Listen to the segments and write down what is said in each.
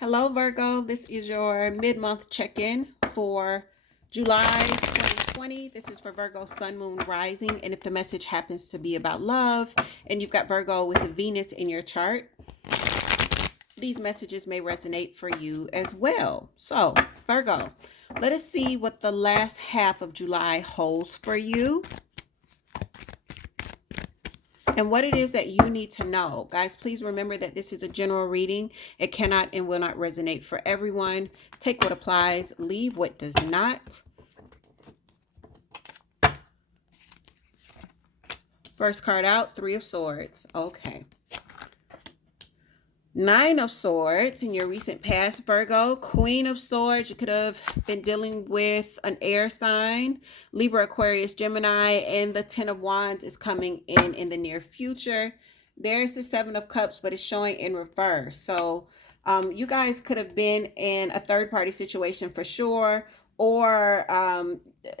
Hello, Virgo. This is your mid-month check-in for July 2020. This is for Virgo, Sun, Moon, Rising. And if the message happens to be about love and you've got Virgo with a Venus in your chart, these messages may resonate for you as well. So, Virgo, let us see what the last half of July holds for you and what it is that you need to know. Guys, please remember that this is a general reading. It cannot and will not resonate for everyone. Take what applies, leave what does not. First card out, Three of Swords. Okay. Nine of Swords in your recent past, Virgo. Queen of Swords, you could have been dealing with an air sign, Libra, Aquarius, Gemini, and the Ten of Wands is coming in the near future. There's the Seven of Cups, but it's showing in reverse. So you guys could have been in a third-party situation for sure, or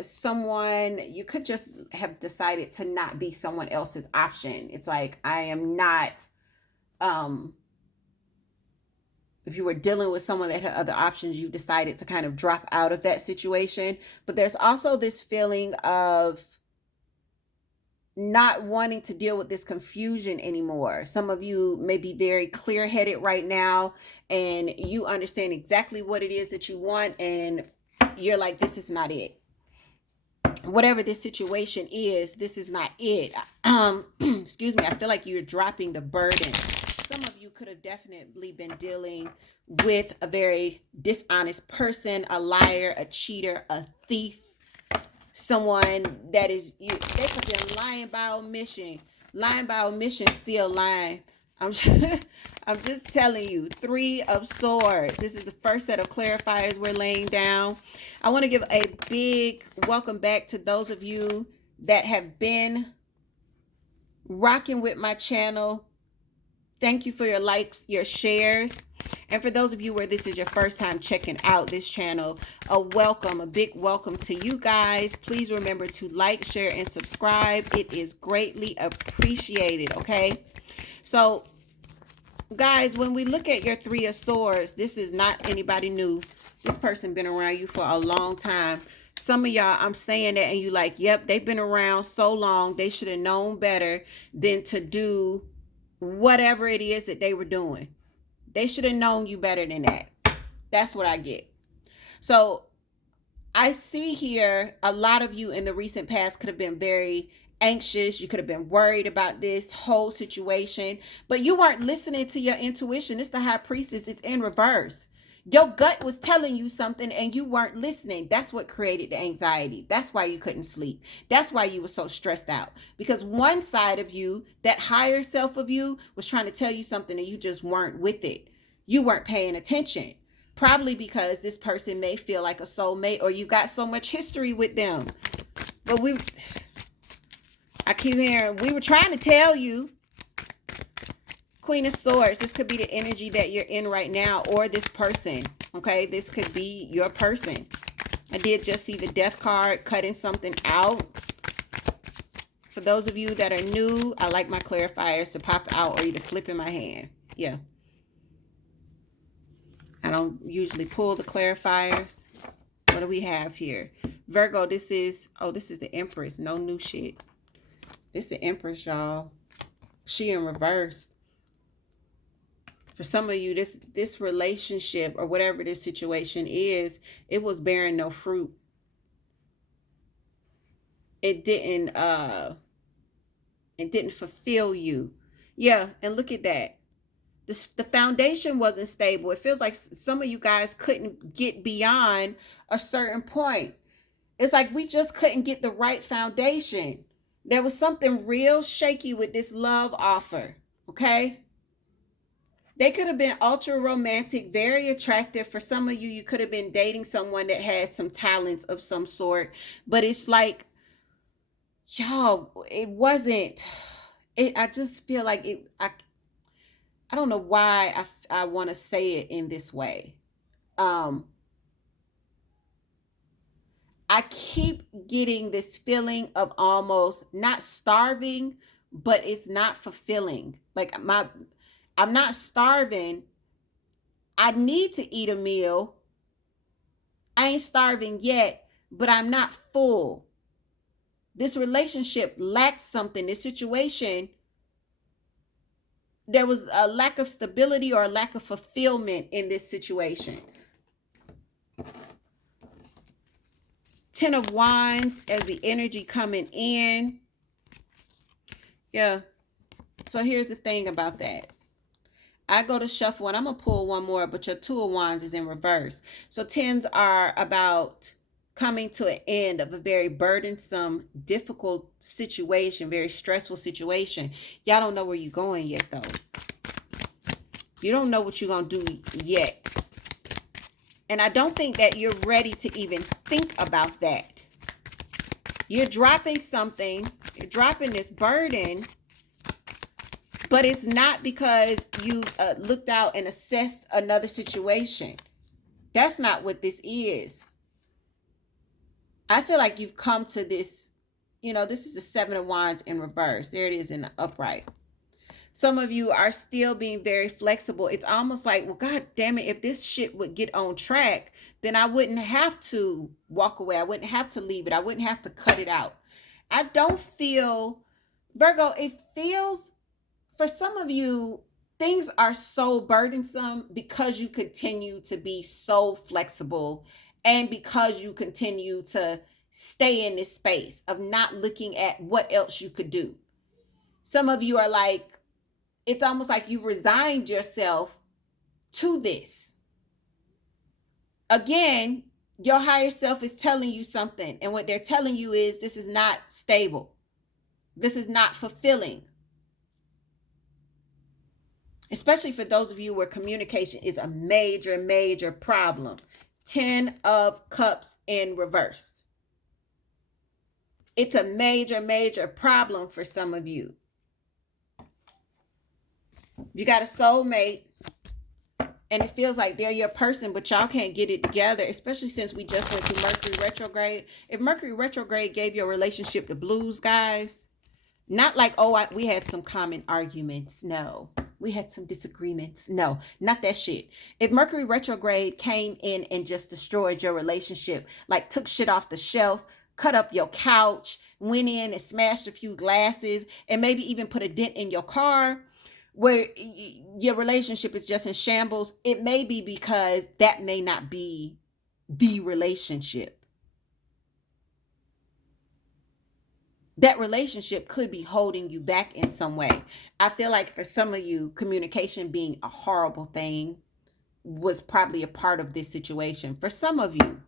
someone, you could just have decided to not be someone else's option. It's like, I am not... if you were dealing with someone that had other options, you decided to kind of drop out of that situation. But there's also this feeling of not wanting to deal with this confusion anymore. Some of you may be very clear-headed right now, and you understand exactly what it is that you want, and you're like, this is not it. Whatever this situation is, this is not it. Excuse me, I feel like you're dropping the burden. Some of you could have definitely been dealing with a very dishonest person, a liar, a cheater, a thief, someone that is, they could have been lying by omission, still lying. I'm just telling you, Three of Swords. This is the first set of clarifiers we're laying down. I want to give a big welcome back to those of you that have been rocking with my channel. Thank you for your likes, your shares. And for those of you where this is your first time checking out this channel, a big welcome to you guys. Please remember to like, share, and subscribe. It is greatly appreciated, okay? So, guys, when we look at your Three of Swords, this is not anybody new. This person been around you for a long time. Some of y'all, I'm saying that and you like, yep, they've been around so long. They should have known better than to do whatever it is that they were doing. They should have known you better than that. That's what I get. So I see here a lot of you in the recent past could have been very anxious. You could have been worried about this whole situation, but you weren't listening to your intuition. It's the High Priestess. It's in reverse. Your gut was telling you something and you weren't listening. That's what created the anxiety. That's why you couldn't sleep. That's why you were so stressed out. Because one side of you, that higher self of you, was trying to tell you something and you just weren't with it. You weren't paying attention. Probably because this person may feel like a soulmate or you got so much history with them. But I keep hearing, we were trying to tell you. Queen of Swords, this could be the energy that you're in right now, or this person, okay? This could be your person. I did just see the Death card cutting something out. For those of you that are new, I like my clarifiers to pop out or either flip in my hand. Yeah. I don't usually pull the clarifiers. What do we have here? Virgo, this is the Empress. No new shit. This is the Empress, y'all. She in reverse. For some of you, this relationship or whatever this situation is, it was bearing no fruit. It didn't fulfill you. Yeah, and look at that. The foundation wasn't stable. It feels like some of you guys couldn't get beyond a certain point. It's like we just couldn't get the right foundation. There was something real shaky with this love offer, okay? They could have been ultra romantic, very attractive. For some of you, you could have been dating someone that had some talents of some sort. But it's like, y'all, it wasn't. I just feel like it. I don't know why I want to say it in this way. I keep getting this feeling of almost not starving, but it's not fulfilling. Like I'm not starving, I need to eat a meal. I ain't starving yet, but I'm not full. This relationship lacks something. This situation, there was a lack of stability or a lack of fulfillment in this situation. Ten of Wands as the energy coming in. Yeah. So here's the thing about that. I go to shuffle and I'm going to pull one more, but your Two of Wands is in reverse. So tens are about coming to an end of a very burdensome, difficult situation, very stressful situation. Y'all don't know where you're going yet, though. You don't know what you're going to do yet. And I don't think that you're ready to even think about that. You're dropping something. You're dropping this burden. But it's not because you looked out and assessed another situation. That's not what this is. I feel like you've come to this, this is the Seven of Wands in reverse. There it is in the upright. Some of you are still being very flexible. It's almost like, well, God damn it, if this shit would get on track, then I wouldn't have to walk away. I wouldn't have to leave it. I wouldn't have to cut it out. I don't feel, Virgo, it feels, for some of you, things are so burdensome because you continue to be so flexible and because you continue to stay in this space of not looking at what else you could do. Some of you are like, it's almost like you've resigned yourself to this. Again, your higher self is telling you something. And what they're telling you is this is not stable. This is not fulfilling. Especially for those of you where communication is a major, major problem. 10 of Cups in reverse. It's a major, major problem for some of you. You got a soulmate and it feels like they're your person, but y'all can't get it together, especially since we just went through Mercury retrograde. If Mercury retrograde gave your relationship the blues, guys, not like, oh, we had some common arguments. No, we had some disagreements. No, not that shit. If Mercury retrograde came in and just destroyed your relationship, like took shit off the shelf, cut up your couch, went in and smashed a few glasses, and maybe even put a dent in your car, where your relationship is just in shambles, it may be because that may not be the relationship. That relationship could be holding you back in some way. I feel like for some of you, communication being a horrible thing was probably a part of this situation. For some of you.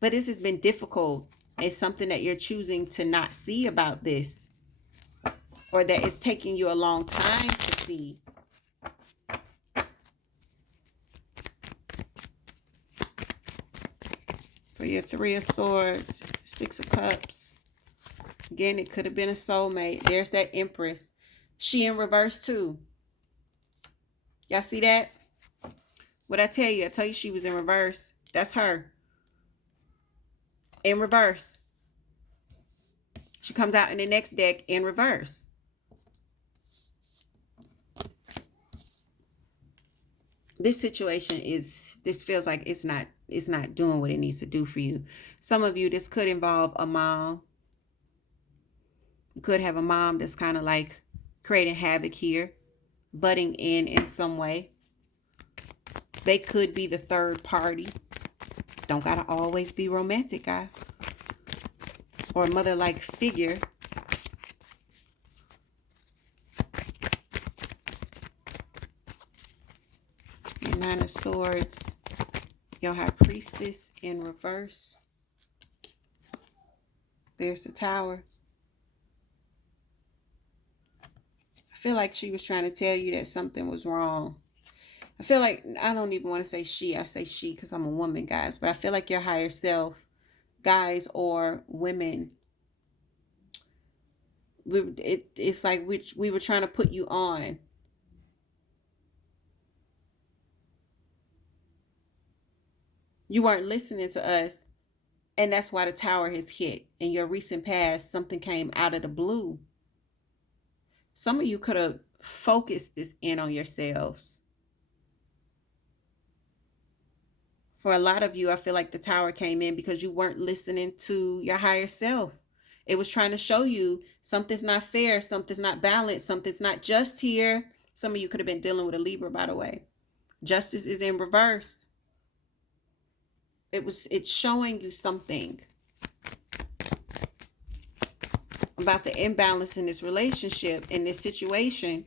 But this has been difficult. It's something that you're choosing to not see about this. Or that it's taking you a long time to see. For your Three of Swords, Six of Cups. Again, it could have been a soulmate. There's that Empress. She in reverse too. Y'all see that? What I tell you? I tell you she was in reverse. That's her. In reverse. She comes out in the next deck in reverse. This situation this feels like it's not doing what it needs to do for you. Some of you, this could involve a mom. You could have a mom that's kind of like creating havoc here, butting in some way. They could be the third party. Don't gotta always be romantic, guy. Or a mother-like figure. Nine of Swords, your High Priestess in reverse. There's the Tower. I feel like she was trying to tell you that something was wrong. I feel like, I don't even want to say she. I say she because I'm a woman, guys. But I feel like your higher self, guys or women, it's like we were trying to put you on. You weren't listening to us, and that's why the Tower has hit. In your recent past, something came out of the blue. Some of you could have focused this in on yourselves. For a lot of you, I feel like the tower came in because you weren't listening to your higher self. It was trying to show you something's not fair, something's not balanced, something's not just here. Some of you could have been dealing with a Libra, by the way. Justice is in reverse. It's showing you something about the imbalance in this relationship, in this situation.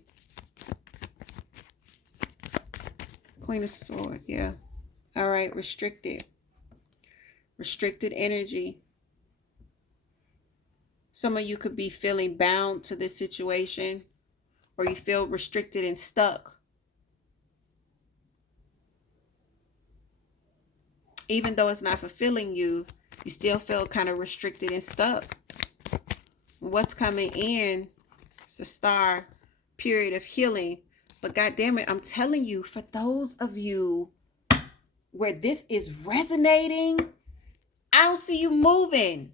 Queen of Swords, yeah. All right, restricted energy. Some of you could be feeling bound to this situation, or you feel restricted and stuck. Even though it's not fulfilling you, you still feel kind of restricted and stuck. What's coming in is the Star, period of healing. But God damn it, I'm telling you, for those of you where this is resonating, I don't see you moving.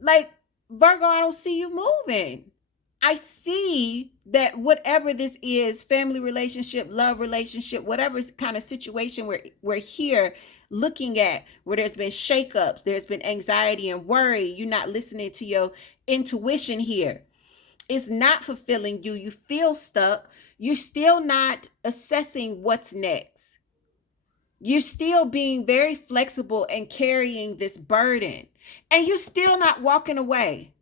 Like, Virgo, I don't see you moving. I see that whatever this is, family relationship, love relationship, whatever kind of situation we're here looking at, where there's been shakeups, there's been anxiety and worry, you're not listening to your intuition here. It's not fulfilling you. You feel stuck. You're still not assessing what's next. You're still being very flexible and carrying this burden. And you're still not walking away.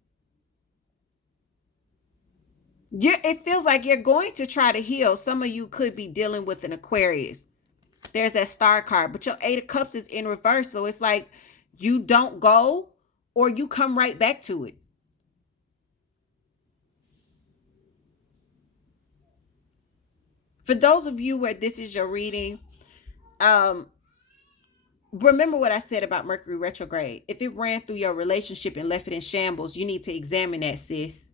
It feels like you're going to try to heal. Some of you could be dealing with an Aquarius. There's that Star card. But your Eight of Cups is in reverse. So it's like you don't go or you come right back to it. For those of you where this is your reading, remember what I said about Mercury retrograde. If it ran through your relationship and left it in shambles, you need to examine that, sis.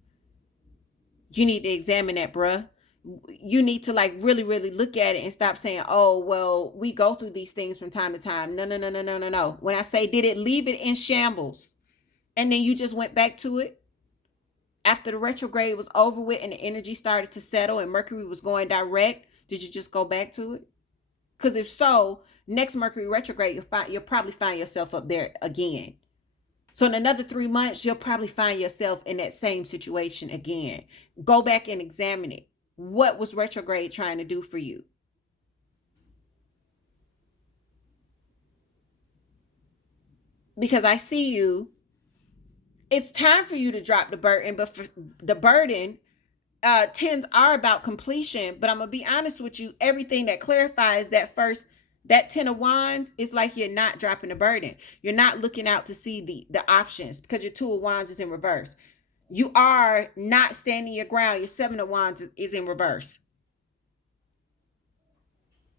You need to examine that, bruh. You need to like really, really look at it and stop saying, oh, well, we go through these things from time to time. No. When I say, did it leave it in shambles and then you just went back to it after the retrograde was over with and the energy started to settle and Mercury was going direct? Did you just go back to it? Because if so, next Mercury retrograde, you'll probably find yourself up there again. So in another 3 months, you'll probably find yourself in that same situation again. Go back and examine it. What was retrograde trying to do for you? Because I see you. It's time for you to drop the burden, but for the burden, tens are about completion. But I'm going to be honest with you. Everything that clarifies that 10 of Wands is like you're not dropping the burden. You're not looking out to see the options because your 2 of Wands is in reverse. You are not standing your ground. Your 7 of Wands is in reverse.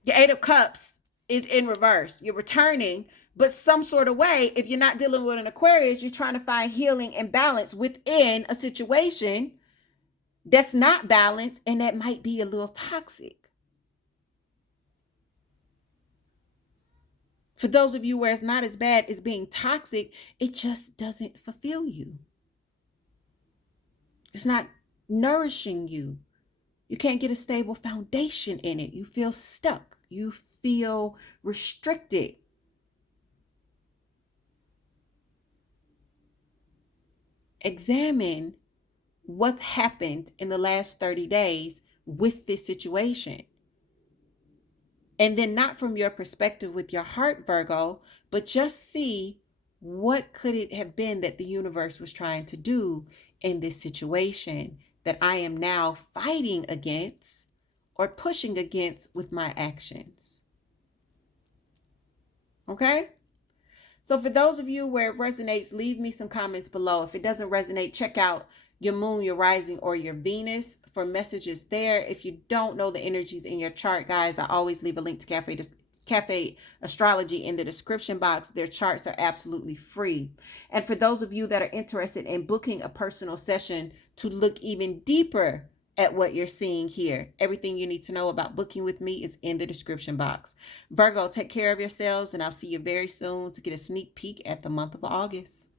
Your 8 of Cups is in reverse. You're returning, but some sort of way, if you're not dealing with an Aquarius, you're trying to find healing and balance within a situation that's not balanced and that might be a little toxic. For those of you where it's not as bad as being toxic, it just doesn't fulfill you. It's not nourishing you. You can't get a stable foundation in it. You feel stuck. You feel restricted. Examine what's happened in the last 30 days with this situation. And then not from your perspective with your heart, Virgo, but just see what could it have been that the universe was trying to do in this situation that I am now fighting against or pushing against with my actions. Okay? So for those of you where it resonates, leave me some comments below. If it doesn't resonate, check out your moon, your rising, or your Venus for messages there. If you don't know the energies in your chart, guys, I always leave a link to Café Astrology in the description box. Their charts are absolutely free. And for those of you that are interested in booking a personal session to look even deeper at what you're seeing here, everything you need to know about booking with me is in the description box. Virgo, take care of yourselves, and I'll see you very soon to get a sneak peek at the month of August.